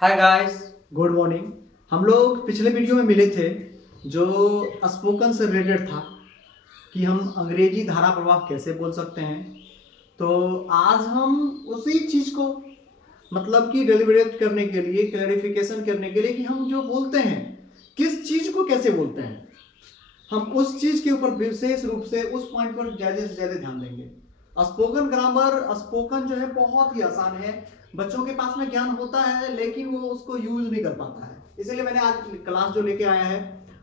Hi guys, good morning. हम लोग पिछले वीडियो में मिले थे जो स्पोकन से रिलेटेड था कि हम अंग्रेजी धारा प्रवाह कैसे बोल सकते हैं। तो आज हम उसी चीज़ को मतलब कि डेलिब्रेट करने के लिए, क्लैरिफिकेशन करने के लिए कि हम जो बोलते हैं किस चीज़ को कैसे बोलते हैं, हम उस चीज़ के ऊपर विशेष रूप से उस पॉइंट पर ज़्यादा से ज़्यादा ध्यान देंगे। स्पोकन ग्रामर, स्पोकन जो है बहुत ही आसान है, बच्चों के पास में ज्ञान होता है लेकिन वो उसको यूज नहीं कर पाता है। इसलिए मैंने आज क्लास जो लेके आया है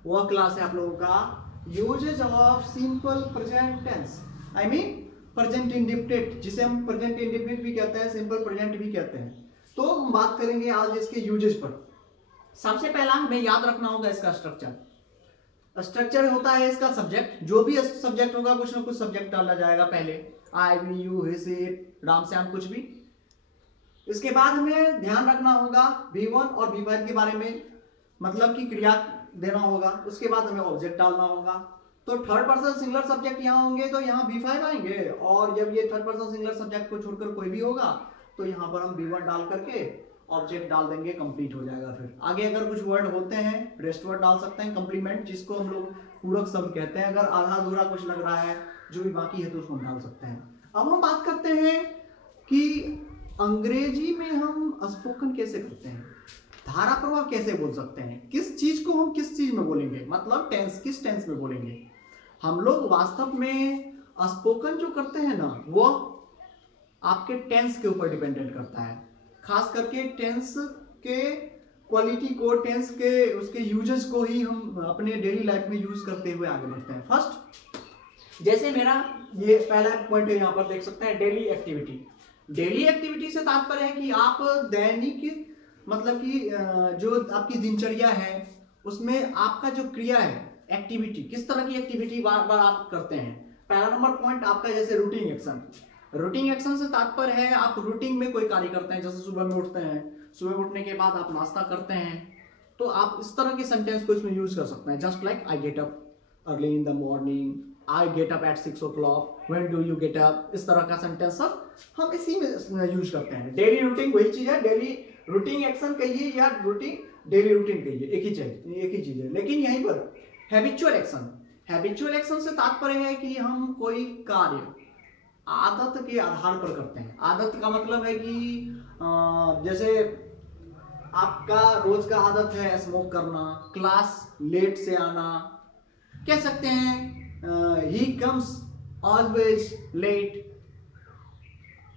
वह क्लास है आप लोगों का usages of simple present tense, I mean present indefinite, जिसे हम प्रेजेंट इंडेफिनिट भी कहते हैं, सिंपल प्रेजेंट भी कहते हैं। तो हम बात करेंगे आज इसके यूजेज पर। सबसे पहला हमें याद रखना होगा इसका स्ट्रक्चर। स्ट्रक्चर होता है इसका सब्जेक्ट, जो भी सब्जेक्ट होगा कुछ ना कुछ सब्जेक्ट डाला जाएगा पहले, I we you his it Ram Shyam कुछ भी। इसके बाद हमें ध्यान रखना होगा V1 और V5 के बारे में, मतलब कि क्रिया देना होगा। उसके बाद हमें ऑब्जेक्ट डालना होगा। तो थर्ड पर्सन सिंगुलर सब्जेक्ट यहाँ होंगे तो यहाँ V5 आएंगे, और जब ये थर्ड पर्सन सिंगुलर सब्जेक्ट को छोड़कर कोई भी होगा तो यहाँ पर हम V1 डाल करके ऑब्जेक्ट डाल देंगे, कंप्लीट हो जाएगा। फिर आगे अगर कुछ वर्ड होते हैं रेस्ट वर्ड डाल सकते हैं, कंप्लीमेंट जिसको हम लोग पूरक शब्द कहते हैं। अगर आधा अधूरा कुछ लग रहा है जो भी बाकी है तो उसको हम डाल सकते हैं। अब हम बात करते हैं कि अंग्रेजी में हम स्पोकन कैसे करते हैं, धारा प्रवाह कैसे बोल सकते हैं, किस चीज को हम किस चीज में बोलेंगे, मतलब टेंस किस टेंस में बोलेंगे। हम लोग वास्तव में स्पोकन जो करते हैं ना वो आपके टेंस के ऊपर डिपेंडेंट करता है, खास करके टेंस के क्वालिटी को, टेंस के उसके यूजेस को ही हम अपने डेली लाइफ में यूज करते हुए आगे बढ़ते हैं। फर्स्ट, जैसे मेरा ये पहला पॉइंट है, यहाँ पर देख सकते हैं डेली एक्टिविटी। डेली एक्टिविटी से तात्पर्य है कि आप दैनिक, मतलब कि जो आपकी दिनचर्या है उसमें आपका जो क्रिया है, एक्टिविटी, किस तरह की एक्टिविटी बार बार आप करते हैं। पहला नंबर पॉइंट आपका जैसे रूटीन एक्शन। रूटीन एक्शन से तात्पर्य है आप रूटीन में कोई कार्य करते हैं, जैसे सुबह में उठते हैं, सुबह उठने के बाद आप नाश्ता करते हैं, तो आप इस तरह के सेंटेंस को इसमें यूज कर सकते हैं। Just like I get up early in the morning, I get up at 6 o'clock, when do you get up, इस तरह का सेंटेंस सब हम इसी में यूज करते हैं। डेली रूटीन वही चीज है, डेली रूटीन एक्शन कहिए या रूटीन डेली रूटीन कहिए, एक ही चीज है। लेकिन यहीं पर हैबिचुअल एक्शन, हैबिचुअल एक्शन से तात्पर्य है कि हम कोई कार्य आदत के आधार पर करते हैं। आदत का मतलब है कि जैसे आपका रोज का आदत है स्मोक करना, क्लास लेट से आना, कह सकते हैं he comes always late,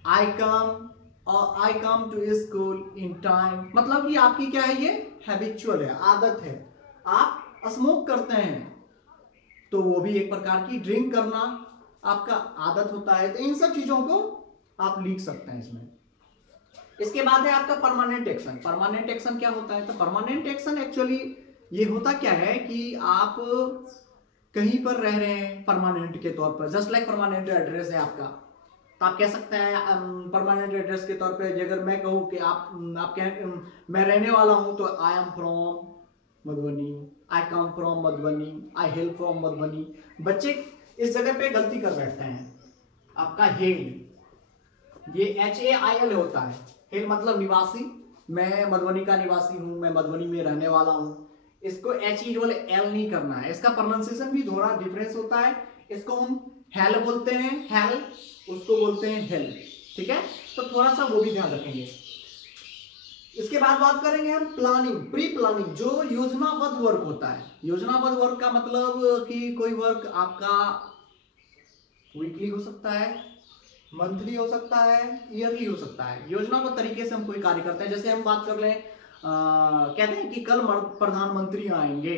I come to school in time, मतलब कि आपकी क्या है, ये हैबिचुअल है, आदत है। आप स्मोक करते हैं तो वो भी एक प्रकार की ड्रिंक करना आपका आदत होता है। तो इन सब चीजों को आप लिख सकते हैं इसमें। इसके बाद है आपका परमानेंट एक्शन। परमानेंट एक्शन क्या होता है, तो परमानेंट एक्शन एक्चुअली ये होता क्या है कि आप कहीं पर रह रहे हैं परमानेंट के तौर पर, जस्ट लाइक परमानेंट एड्रेस है आपका, तो आप कह सकते हैं परमानेंट एड्रेस के तौर पे अगर मैं कहूँ कि आप कहें मैं रहने वाला हूं, तो I am from Madhubani, I come from Madhubani, I hello from Madhubani. बच्चे इस जगह पे गलती कर बैठते हैं। आपका हेल, ये HAIL होता है, हेल मतलब निवासी, मैं मधुबनी का निवासी हूं, मैं मधुबनी में रहने वाला हूं। इसको HEL नहीं करना है, इसका प्रोनाउंसिएशन भी थोड़ा डिफरेंस होता है। इसको हम हेल बोलते हैं, हेल, उसको बोलते हैं हेल, ठीक है। तो थोड़ा सा वो भी ध्यान रखेंगे। इसके बाद बात करेंगे हम प्लानिंग, प्री प्लानिंग, जो योजनाबद्ध वर्क होता है। योजनाबद्ध वर्क का मतलब कि कोई वर्क आपका वीकली हो सकता है, मंथली हो सकता है, ईयरली हो सकता है। योजनाबद्ध तरीके से हम कोई कार्य करते हैं। जैसे हम बात कर लें, कहते हैं कि कल प्रधानमंत्री आएंगे,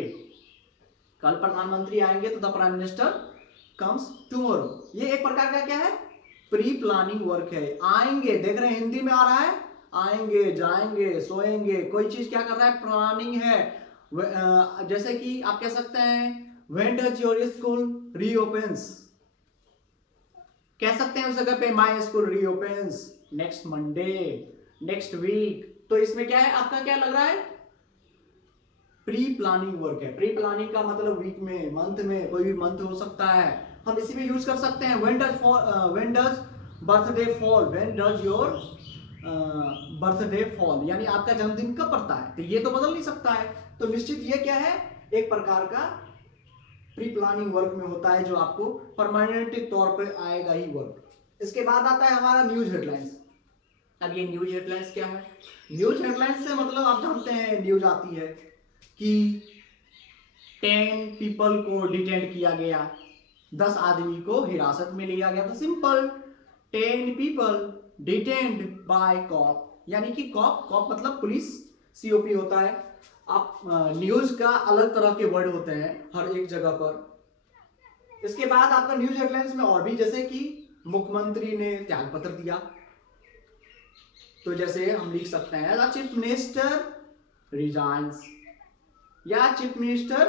कल प्रधानमंत्री आएंगे, तो the prime minister comes tomorrow. ये एक प्रकार का क्या है, प्री प्लानिंग वर्क है। आएंगे, देख रहे हैं हिंदी में आ रहा है, आएंगे, जाएंगे, सोएंगे, कोई चीज क्या कर रहा है, प्लानिंग है। जैसे कि आप कह सकते हैं when does your school reopens, कह सकते हैं उस जगह पे my school reopens next Monday, next week. तो इसमें क्या है, आपका क्या लग रहा है, प्री प्लानिंग वर्क है। प्री प्लानिंग का मतलब वीक में, मंथ में, कोई भी मंथ हो सकता है, हम इसी में यूज कर सकते हैं। When does birthday fall, when does your birthday fall, यानी आपका जन्मदिन कब पड़ता है, तो ये तो बदल नहीं सकता है। तो निश्चित ये क्या है, एक प्रकार का प्री प्लानिंग वर्क में होता है जो आपको परमानेंट तौर पर आएगा ही वर्क। इसके बाद आता है हमारा न्यूज हेडलाइंस। अब ये न्यूज हेडलाइंस क्या है, न्यूज हेडलाइंस से मतलब आप जानते हैं न्यूज आती है कि 10 पीपल को डिटेंड किया गया, 10 आदमी को हिरासत में लिया गया। तो simple 10 people detained by cop, यानी कि कॉप मतलब पुलिस, सीओपी होता है। आप न्यूज का अलग तरह के वर्ड होते हैं हर एक जगह पर। इसके बाद आपका न्यूज हेडलाइंस में और भी, जैसे कि मुख्यमंत्री ने त्याग पत्र दिया, तो जैसे हम लिख सकते हैं द चीफ मिनिस्टर रिजाइन्स, या चीफ मिनिस्टर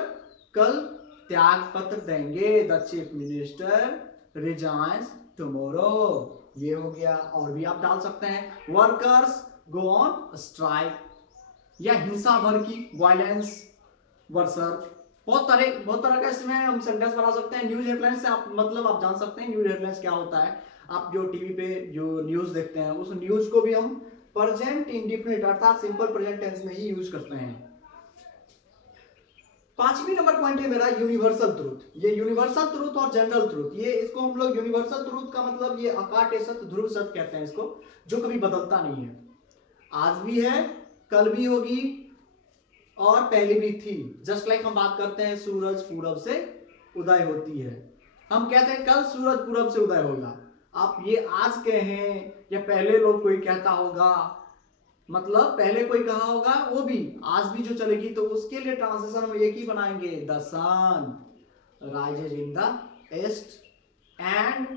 कल त्याग पत्र देंगे, the chief minister resigns tomorrow, ये हो गया। और भी आप डाल सकते हैं वर्कर्स गो ऑन स्ट्राइक, या हिंसा भर की वायलेंस वर्सर, बहुत तरह का इसमें हम सेंटेंस बना सकते हैं। न्यूज हेडलाइंस से आप मतलब आप जान सकते हैं न्यूज हेडलाइंस क्या होता है। आप जो टीवी पे जो न्यूज देखते हैं उस न्यूज को भी हम प्रेजेंट इंडेफिनिट अर्थात सिंपल प्रेजेंट टेंस में ही यूज करते हैं। 5वीं नंबर पॉइंट है मेरा यूनिवर्सल ट्रूथ। ये यूनिवर्सल ट्रूथ और जनरल ट्रूथ, ये इसको हम लोग यूनिवर्सल ट्रूथ का मतलब ये अकाट्य सत्य, ध्रुव सत्य कहते हैं इसको, जो कभी बदलता नहीं है, आज भी है, कल भी होगी और पहले भी थी। जस्ट लाइक हम बात करते हैं सूरज पूरब से उदय होती है, हम कहते हैं कल सूरज पूरब से उदय होगा। आप ये आज कहें या पहले लोग कोई कहता होगा, मतलब पहले कोई कहा होगा, वो भी आज भी जो चलेगी, तो उसके लिए ट्रांसलेशन हम एक ही बनाएंगे, the sun rises in the east and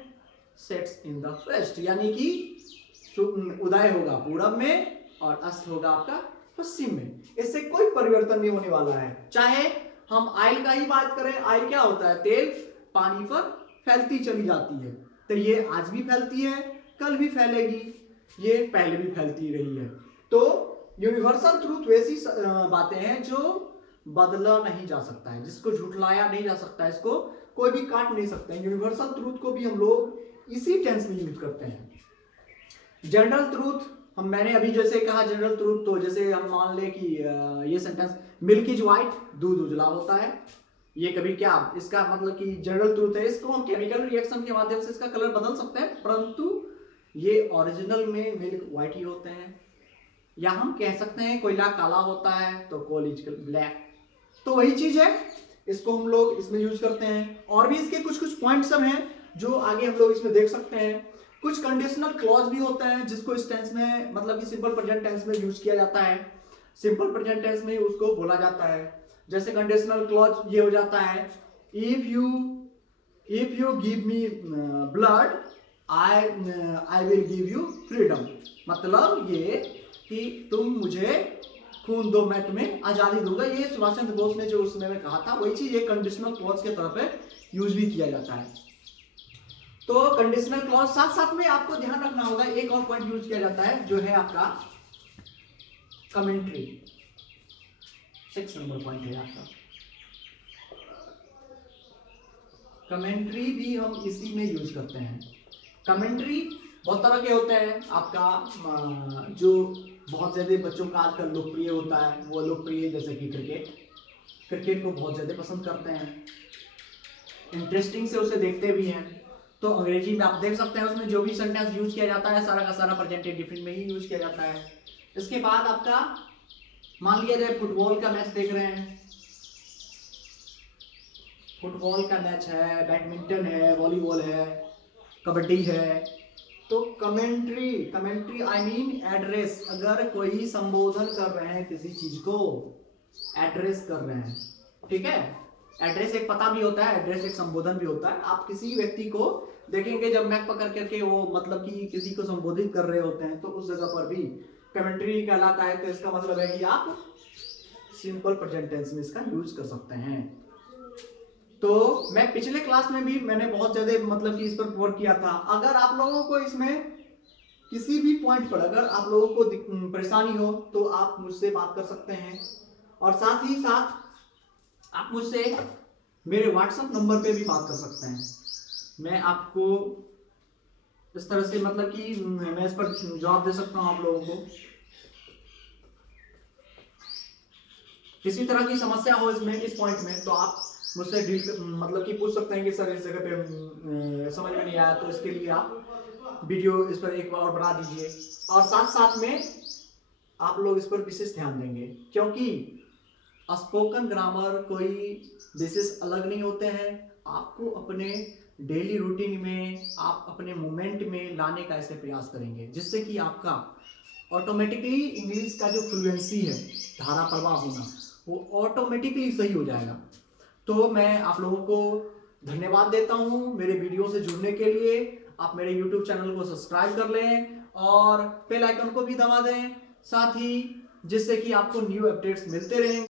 sets in the west, यानी कि उदय होगा पूरब में और अस्त होगा आपका पश्चिम में। इससे कोई परिवर्तन नहीं होने वाला है। चाहे हम ऑयल का ही बात करें, ऑयल क्या होता है, तेल पानी पर फैलती चली जाती है, तो ये आज भी फैलती है, कल भी फैलेगी, ये पहले भी फैलती रही है। तो यूनिवर्सल ट्रूथ वैसी बातें हैं जो बदला नहीं जा सकता है, जिसको झुठलाया नहीं जा सकता, इसको कोई भी काट नहीं सकता है। यूनिवर्सल ट्रूथ को भी हम लोग इसी टेंस में यूज करते हैं। जनरल ट्रूथ मैंने अभी जैसे कहा जनरल ट्रूथ, तो जैसे हम मान ले कि ये सेंटेंस मिल्क इज व्हाइट, दूध उजला होता है, ये कभी क्या इसका मतलब कि जनरल ट्रूथ है, इसको हम केमिकल रिएक्शन के माध्यम से इसका कलर बदल सकते हैं, परंतु ये ओरिजिनल में मिल्क व्हाइट ही होते हैं। या हम कह सकते हैं कोयला काला होता है तो कोल इज ब्लैक, तो वही चीज है, इसको हम लोग इसमें यूज करते हैं। और भी इसके कुछ कुछ पॉइंट्स सब हैं जो आगे हम लोग इसमें देख सकते हैं। कुछ कंडीशनल क्लॉज भी होते हैं जिसको इस टेंस में मतलब कि सिंपल प्रेजेंट टेंस में यूज किया जाता है, सिंपल प्रेजेंट टेंस में उसको बोला जाता है। जैसे कंडीशनल क्लॉज ये हो जाता है, if you give me blood I will give you freedom, मतलब ये कि तुम मुझे खून दो मैं तुम्हें आजादी दूंगा, ये सुभाष चंद्र बोस ने जो उस समय में कहा था, वही चीज एक कंडीशनल क्लॉज के तौर पे यूज भी किया जाता है। तो कंडीशनल क्लॉज साथ साथ में आपको ध्यान रखना होगा, एक और पॉइंट यूज किया जाता है जो है आपका कमेंट्री, 6 नंबर पॉइंट है आपका कमेंट्री, भी हम इसी में यूज करते हैं। कमेंट्री बहुत तरह के होते हैं, आपका जो बहुत ज्यादा बच्चों का आजकल लोकप्रिय होता है, वो लोकप्रिय जैसे कि क्रिकेट को बहुत ज्यादा पसंद करते हैं, इंटरेस्टिंग से उसे देखते भी हैं। तो अंग्रेजी में आप देख सकते हैं उसमें जो भी सेंटेंस यूज किया जाता है सारा का सारा प्रेजेंट इंडेफिनिट में ही यूज किया जाता है। इसके बाद आपका मान लिया जाए फुटबॉल का मैच देख रहे हैं, फुटबॉल का मैच है, बैडमिंटन है, वॉलीबॉल है, कबड्डी है, तो कमेंट्री आई मीन एड्रेस, अगर कोई संबोधन कर रहे हैं किसी चीज को, एड्रेस कर रहे हैं, ठीक है। एड्रेस एक पता भी होता है, एड्रेस एक संबोधन भी होता है। आप किसी व्यक्ति को देखेंगे जब मैक पकड़ करके वो मतलब कि किसी को संबोधित कर रहे होते हैं, तो उस जगह पर भी कमेंट्री कहलाता है। तो इसका मतलब है कि आप सिंपल प्रेजेंट टेंस में इसका यूज कर सकते हैं। तो मैं पिछले क्लास में भी मैंने बहुत ज्यादा मतलब कि इस पर वर्क किया था। अगर आप लोगों को इसमें किसी भी पॉइंट पर अगर आप लोगों को परेशानी हो तो आप मुझसे बात कर सकते हैं, और साथ ही साथ आप मुझसे मेरे व्हाट्सएप नंबर पे भी बात कर सकते हैं। मैं आपको इस तरह से मतलब कि मैं इस पर जवाब दे सकता हूँ आप लोगों को। किसी तरह की समस्या हो इसमें, इस पॉइंट में, तो आप मुझसे डील मतलब कि पूछ सकते हैं कि सर इस जगह पे समझ में नहीं आया, तो इसके लिए आप वीडियो इस पर एक बार और बना दीजिए। और साथ साथ में आप लोग इस पर विशेष ध्यान देंगे, क्योंकि स्पोकन ग्रामर कोई विशेष अलग नहीं होते हैं। आपको अपने डेली रूटीन में, आप अपने मोमेंट में लाने का ऐसे प्रयास करेंगे, जिससे कि आपका ऑटोमेटिकली इंग्लिश का जो फ्लुएंसी है, धारा प्रवाह होना, वो ऑटोमेटिकली सही हो जाएगा। तो मैं आप लोगों को धन्यवाद देता हूँ मेरे वीडियो से जुड़ने के लिए। आप मेरे यूट्यूब चैनल को सब्सक्राइब कर लें और बेल आइकन को भी दबा दें, साथ ही जिससे कि आपको न्यू अपडेट्स मिलते रहें।